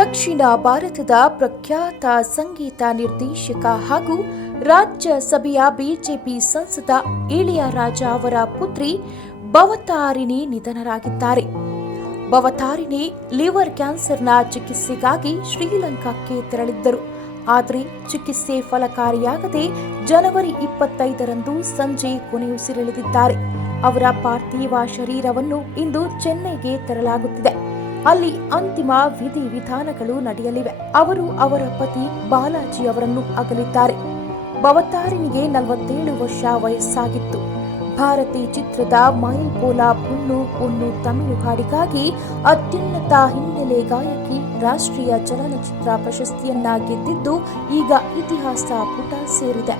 ದಕ್ಷಿಣ ಭಾರತದ ಪ್ರಖ್ಯಾತ ಸಂಗೀತ ನಿರ್ದೇಶಕ ಹಾಗೂ ರಾಜ್ಯಸಭೆಯ ಬಿಜೆಪಿ ಸಂಸದ ಇಳಿಯರಾಜ ಅವರ ಪುತ್ರಿ ಭವತಾರಿಣಿ ನಿಧನರಾಗಿದ್ದಾರೆ. ಭವತಾರಿಣಿ ಲಿವರ್ ಕ್ಯಾನ್ಸರ್ನ ಚಿಕಿತ್ಸೆಗಾಗಿ ಶ್ರೀಲಂಕಾಕ್ಕೆ ತೆರಳಿದ್ದರು. ಆದರೆ ಚಿಕಿತ್ಸೆ ಫಲಕಾರಿಯಾಗದೆ ಜನವರಿ 25ರಂದು ಸಂಜೆ ಕೊನೆಯುಸಿರೆಳೆದಿದ್ದಾರೆ. ಅವರ ಪಾರ್ಥಿವ ಶರೀರವನ್ನು ಇಂದು ಚೆನ್ನೈಗೆ ತರಲಾಗುತ್ತಿದೆ. ಅಲ್ಲಿ ಅಂತಿಮ ವಿಧಿವಿಧಾನಗಳು ನಡೆಯಲಿವೆ. ಅವರು ಅವರ ಪತಿ ಬಾಲಾಜಿ ಅವರನ್ನು ಅಗಲಿದ್ದಾರೆ. ಭವತಾರಿಣಿಗೆ 47 ವರ್ಷ ವಯಸ್ಸಾಗಿತ್ತು. ಭಾರತಿ ಚಿತ್ರದ ಮೈಲ್ಪೋಲ ಪೊನ್ನು ತಮಿಳು ಹಾಡಿಗಾಗಿ ಅತ್ಯುನ್ನತ ಹಿನ್ನೆಲೆ ಗಾಯಕಿ ರಾಷ್ಟ್ರೀಯ ಚಲನಚಿತ್ರ ಪ್ರಶಸ್ತಿಯನ್ನ ಗೆದ್ದಿದ್ದು ಈಗ ಇತಿಹಾಸ ಪುಟ ಸೇರಿದೆ.